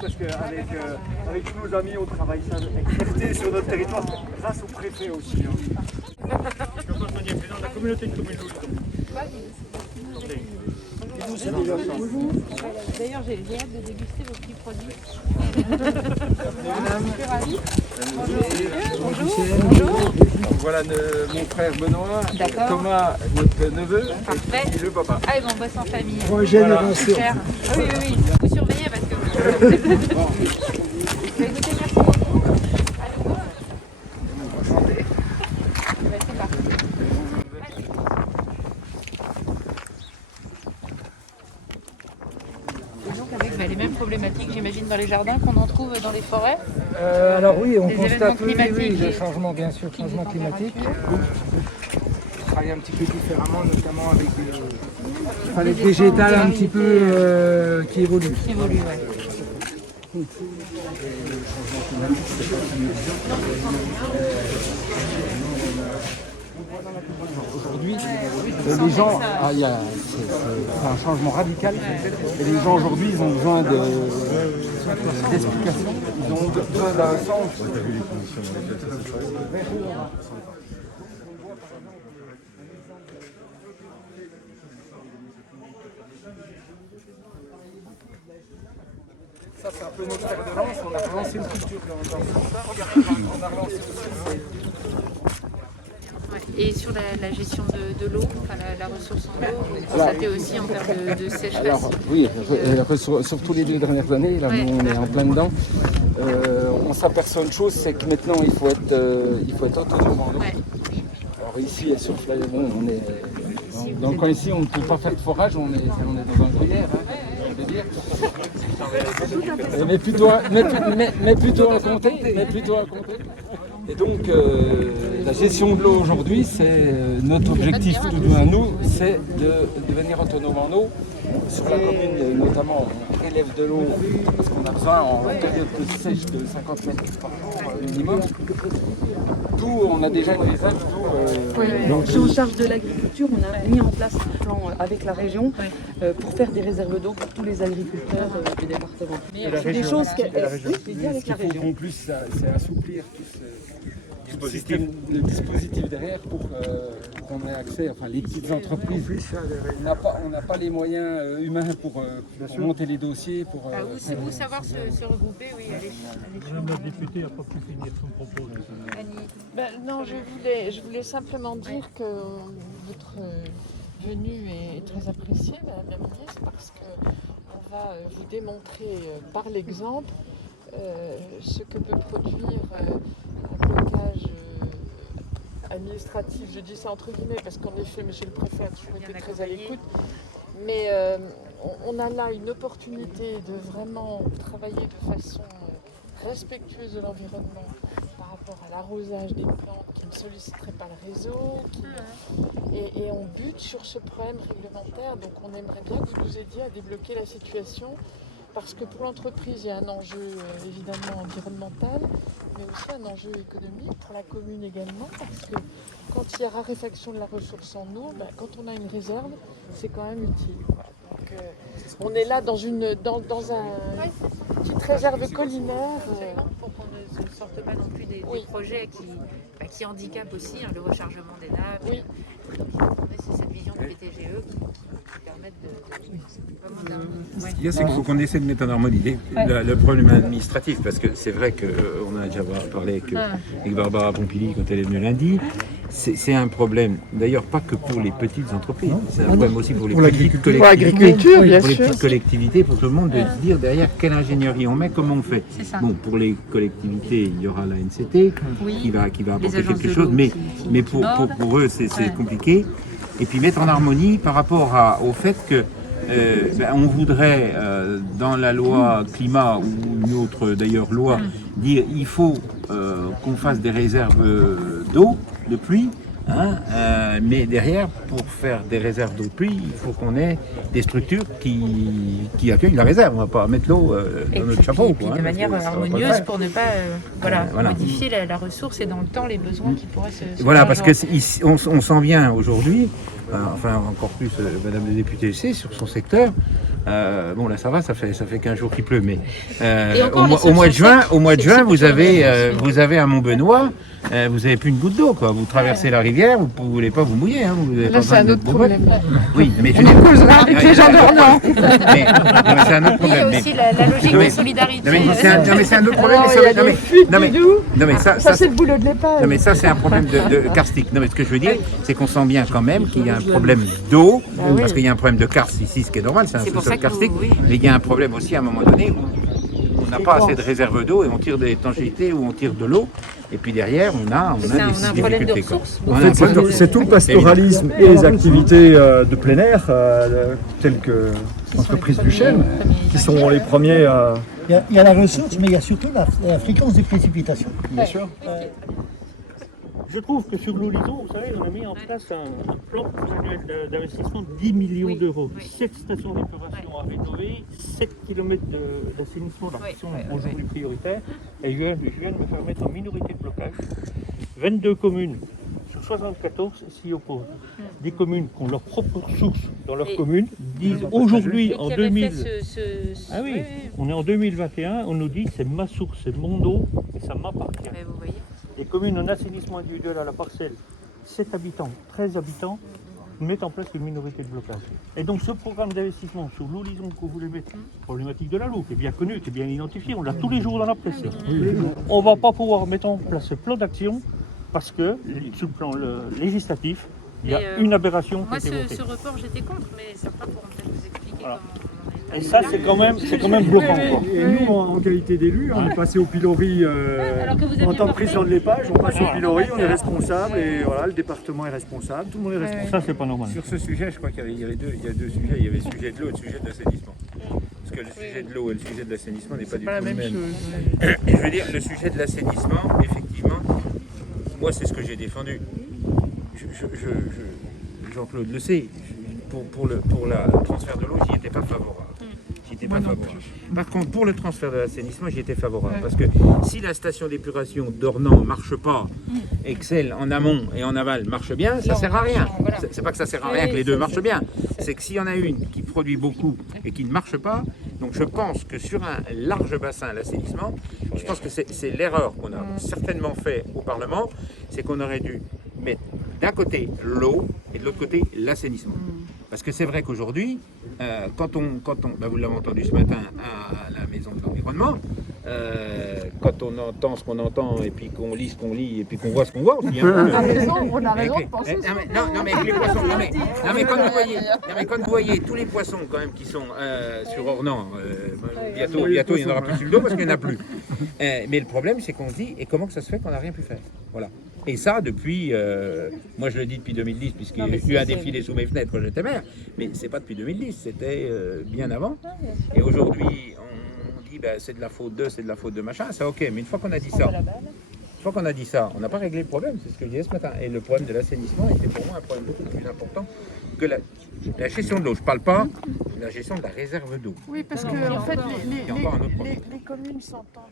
parce qu'avec avec tous nos amis, on travaille ça avec fierté sur notre territoire, grâce au préfet aussi. Je suis président de la communauté de communes. D'ailleurs, j'ai hâte de déguster vos petits produits. Je suis ravie. Bonjour. Voilà mon frère Benoît, Thomas, notre neveu, et le papa. Ah, on bosse en famille. Voilà. Super. Ah oui, oui, oui. Vous surveillez parce que vous... Écoutez, merci beaucoup. À nouveau. Enchanté. C'est parti. Et donc avec les mêmes problématiques, j'imagine, dans les jardins qu'on en trouve dans les forêts. Alors oui, on Des constate événements climatiques le changement, bien sûr, changement climatique. On travaille un petit peu différemment, notamment avec des végétales un petit peu qui évoluent. Qui évoluent, ouais. Aujourd'hui, les gens, c'est un changement radical. Et les gens aujourd'hui, ils ont besoin d'explications. Ils ont besoin d'un sens. Ça, c'est un peu notre fer de lance. On a relancé une culture dans ce sens-là. Regarde, on a relancé une Et sur la gestion de l'eau, enfin la ressource en eau, vous constatez aussi en termes de sécheresse. Alors oui, surtout les 2 dernières années, là où on est en plein dedans, on s'aperçoit une chose, c'est que maintenant il faut être autonome en eau. Ouais. Alors ici, sur Flavion, on est dans le coin ici, on ne peut pas faire de forage, on est dans un gruyère, je veux dire. Mais plutôt à compter. Et donc, la gestion de l'eau aujourd'hui, c'est notre objectif, tout de même à nous, c'est de devenir autonome en eau. Sur la commune, notamment, on prélève de l'eau parce qu'on a besoin en période de sèche de 50 mètres par jour minimum. D'où on a déjà une réserve d'eau. Donc, en charge de l'agriculture, on a mis en place un plan avec la région pour faire des réserves d'eau pour tous les agriculteurs du département. C'est des choses qui avec la région. En plus, c'est assouplir tout le dispositif derrière pour qu'on ait accès, enfin les petites entreprises, on n'a pas les moyens humains pour monter les dossiers. C'est vous savoir se regrouper, oui, allez. Madame la députée n'a pas pu finir son propos. Annie. Non, je voulais simplement dire que votre venue est très appréciée, Madame la ministre, parce qu'on va vous démontrer par l'exemple ce que peut produire un blocage administratif. Je dis ça entre guillemets parce qu'en effet, Monsieur le Préfet a toujours été très à l'écoute. Mais on a là une opportunité de vraiment travailler de façon respectueuse de l'environnement par rapport à l'arrosage des plantes qui ne solliciteraient pas le réseau. Et on bute sur ce problème réglementaire. Donc on aimerait bien que vous nous aidiez à débloquer la situation. Parce que pour l'entreprise, il y a un enjeu évidemment environnemental, mais aussi un enjeu économique pour la commune également, parce que quand il y a raréfaction de la ressource en eau, quand on a une réserve, c'est quand même utile. Donc on est là dans une petite réserve collinaire. Pour qu'on ne sorte pas non plus des projets qui handicapent aussi le rechargement des nappes. Oui. C'est cette vision de PTGE qui permettent de... Ce qu'il y a, c'est qu'il faut qu'on essaie de mettre en harmonie le problème administratif, parce que c'est vrai qu'on a déjà parlé avec Barbara Pompili quand elle est venue lundi. C'est un problème, d'ailleurs pas que pour les petites entreprises, c'est un problème aussi pour les petites collectivités, pour les petites collectivités, pour tout le monde de se dire derrière quelle ingénierie on met, comment on fait. Bon, pour les collectivités, il y aura la NCT qui va apporter quelque chose, mais pour eux c'est compliqué. Et puis mettre en harmonie par rapport au fait que on voudrait, dans la loi climat ou une autre d'ailleurs loi, dire il faut qu'on fasse des réserves d'eau, de pluie, mais derrière, pour faire des réserves d'eau de pluie, il faut qu'on ait des structures qui accueillent la réserve. On ne va pas mettre l'eau dans notre chapeau. Et puis de manière harmonieuse pour ne pas modifier la ressource et dans le temps les besoins qui pourraient se Voilà, parce qu'on s'en vient aujourd'hui, enfin encore plus Madame la députée le sait, sur son secteur, Bon là ça va, ça fait 15 jours qu'il pleut, mais encore, au mois de juin, c'est vous avez à Montbenoît, vous avez plus une goutte d'eau quoi. Vous traversez la rivière, vous ne voulez pas vous mouiller. Hein, vous avez Là, c'est un autre problème. Oui, mais je Causera avec les gens d'Ornans. mais c'est un autre Il y a problème. aussi la logique mais- de solidarité. Non mais c'est un autre problème. Oh, mais ça- il y a non, des mais- fuites non, mais- bidou. non, mais Ça, c'est le boulot de l'épave. non mais ça c'est un problème de karstique. Non mais ce que je veux dire, c'est qu'on sent bien quand même qu'il y a un problème d'eau, parce qu'il y a un problème de karst ici, ce qui est normal, c'est un C'est pour ça sous-sol que karstique. oui. Mais il y a un problème aussi à un moment donné où on n'a pas assez de réserve d'eau et on tire des étanchéités ou on tire de l'eau. Et puis derrière, on a C'est ça, des on a un problème de difficultés, quoi. ressources. On a En un fait, problème de- c'est tout le pastoralisme et les activités de plein air, telles que l'entreprise du chêne, qui sont les premiers à... Il y a la ressource, mais il y a surtout la fréquence des précipitations. Bien sûr. Je trouve que sur l'Horizon, vous savez, on a mis en place un plan annuel d'investissement de 10 millions d'euros. 7 stations d'épuration à rénover, 7 km d'assainissement qui sont aujourd'hui prioritaires. Et je viens de me faire mettre en minorité de blocage. 22 communes sur 74 s'y opposent. Des communes qui ont leur propre ressources dans leur commune disent aujourd'hui, en 2000... Ah oui, on est en 2021, on nous dit que c'est ma source, c'est mon eau et ça m'appartient. Vous voyez. Les communes en assainissement individuel à la parcelle, 7 habitants, 13 habitants, mettent en place une minorité de blocage. Et donc ce programme d'investissement sur l'horizon que vous voulez mettre, problématique de la Loup, qui est bien connue, qui est bien identifiée, on l'a tous les jours dans la presse. On ne va pas pouvoir mettre en place ce plan d'action parce que, sur le plan législatif, il y a une aberration qui a Moi, été votée. ce report, j'étais contre, mais certains pourront peut-être vous expliquer Voilà. comment on en est. Et ça, c'est quand même bloquant. Quoi. Et nous, en qualité d'élus, on est passé au pilori alors que vous aviez en tant que pas président de l'EPAGE, on passe au pilori, on est responsable et voilà, le département est responsable, tout le monde est responsable. Ça, c'est pas normal. Sur ce sujet, je crois qu'il y a deux sujets. Il y avait le sujet de l'eau et le sujet de l'assainissement. Parce que le sujet de l'eau et le sujet de l'assainissement n'est pas du tout le même. Je veux dire, le sujet de l'assainissement, effectivement, moi, c'est ce que j'ai défendu. Jean-Claude le sait. Pour le transfert de l'eau, j'y étais pas favorable. Par contre, pour le transfert de l'assainissement, j'y étais favorable. Parce que si la station d'épuration d'Ornans ne marche pas, et que celle en amont et en aval marche bien, ça ne sert à rien. C'est pas que ça sert à rien que les deux marchent bien. C'est que s'il y en a une qui produit beaucoup et qui ne marche pas, donc je pense que sur un large bassin, l'assainissement, je pense que c'est l'erreur qu'on a certainement fait au Parlement, c'est qu'on aurait dû mettre d'un côté l'eau et de l'autre côté l'assainissement. Parce que c'est vrai qu'aujourd'hui, quand on vous l'avez entendu ce matin à la Maison de l'Environnement, quand on entend ce qu'on entend et puis qu'on lit ce qu'on lit et puis qu'on voit ce qu'on voit aussi. On a raison de penser ça. Non mais avec les poissons, quand vous voyez tous les poissons quand même qui sont sur Ornans, bientôt il n'y en aura plus sur le dos parce qu'il n'y en a plus. Mais le problème c'est qu'on se dit, et comment que ça se fait qu'on n'a rien pu faire? Voilà. Et ça depuis, moi je le dis depuis 2010 puisqu'il y a eu un défilé sous mes fenêtres quand j'étais maire, mais c'est pas depuis 2010, c'était bien avant. Et aujourd'hui on dit c'est de la faute de machin, c'est ok, mais une fois qu'on a dit ça, on n'a pas réglé le problème, c'est ce que je disais ce matin. Et le problème de l'assainissement était pour moi un problème beaucoup plus important que la gestion de l'eau. Je ne parle pas de la gestion de la réserve d'eau. Oui, parce que en fait, Il y a encore un autre problème. les communes s'entendent.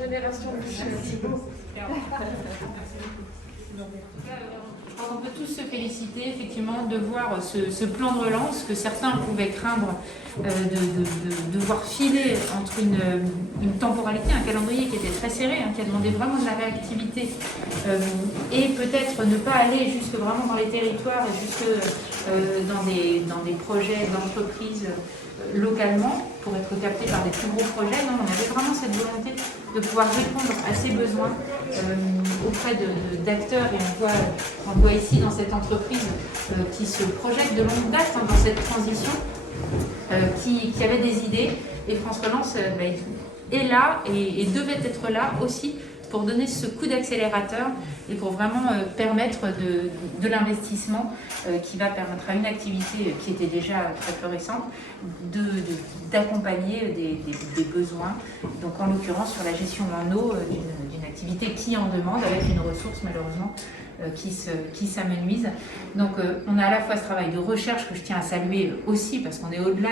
Génération du chef. On peut tous se féliciter effectivement de voir ce plan de relance que certains pouvaient craindre de voir filer entre une temporalité, un calendrier qui était très serré, qui a demandé vraiment de la réactivité et peut-être ne pas aller jusque vraiment dans les territoires et jusque dans des projets d'entreprise localement pour être capté par des plus gros projets. Non, on avait vraiment cette volonté de pouvoir répondre à ces besoins auprès d'acteurs et on voit ici dans cette entreprise qui se projette de longue date dans cette transition, qui avait des idées et France Relance est là et devait être là aussi pour donner ce coup d'accélérateur et pour vraiment permettre de l'investissement qui va permettre à une activité qui était déjà très florissante d'accompagner des besoins. Donc en l'occurrence sur la gestion en eau d'une activité qui en demande avec une ressource malheureusement qui s'amenuisent. Donc on a à la fois ce travail de recherche que je tiens à saluer aussi parce qu'on est au-delà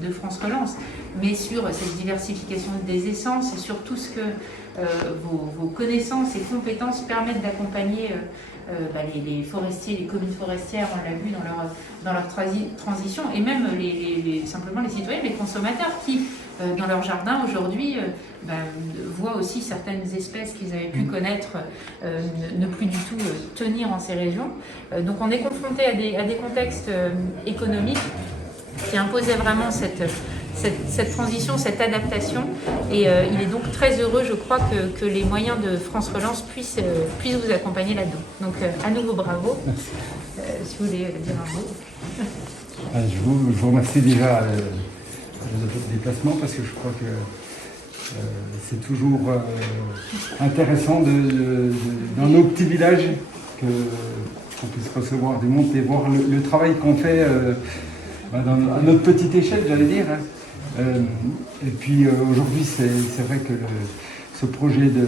de France Relance, mais sur cette diversification des essences et sur tout ce que vos connaissances et compétences permettent d'accompagner les forestiers, les communes forestières, on l'a vu dans leur transition, et même simplement les citoyens, les consommateurs qui, dans leur jardin aujourd'hui, voient aussi certaines espèces qu'ils avaient pu connaître ne plus du tout tenir en ces régions. Donc on est confronté à des contextes économiques qui imposaient vraiment cette transition, cette adaptation, et il est donc très heureux, je crois, que les moyens de France Relance puissent vous accompagner là-dedans. Donc à nouveau bravo. Si vous voulez dire un mot. Je vous remercie déjà de votre déplacement parce que je crois que c'est toujours intéressant dans nos petits villages qu'on puisse recevoir du monde et voir le travail qu'on fait à notre petite échelle, j'allais dire. Et puis aujourd'hui, c'est vrai que ce projet de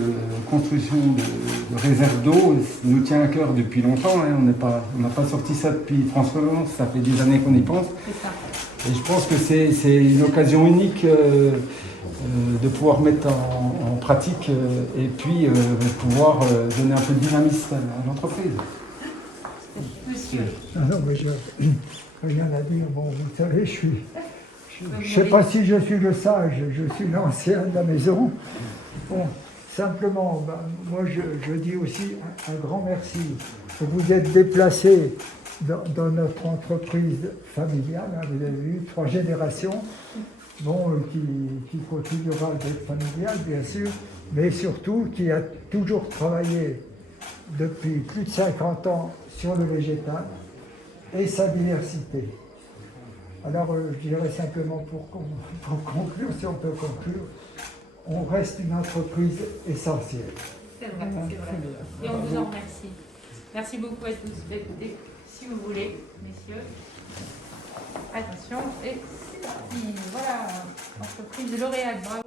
construction de réserve d'eau nous tient à cœur depuis longtemps. On n'a pas sorti ça depuis France Relance, ça fait des années qu'on y pense. Et je pense que c'est une occasion unique de pouvoir mettre en pratique et puis pouvoir donner un peu de dynamisme à l'entreprise. Monsieur. Non, mais rien à dire. Bon, vous savez, je ne sais pas si je suis le sage, je suis l'ancien de la maison. Bon, simplement, moi je dis aussi un grand merci. Vous vous êtes déplacé dans notre entreprise familiale, vous avez vu, 3 générations, qui continuera d'être familiale, bien sûr, mais surtout qui a toujours travaillé depuis plus de 50 ans sur le végétal et sa diversité. Alors, je dirais simplement pour conclure, si on peut conclure, on reste une entreprise essentielle. C'est vrai, c'est vrai. Et on vous en remercie. Merci beaucoup à tous. Écoutez, si vous voulez, messieurs, attention, et c'est parti. Voilà, entreprise lauréate, bravo.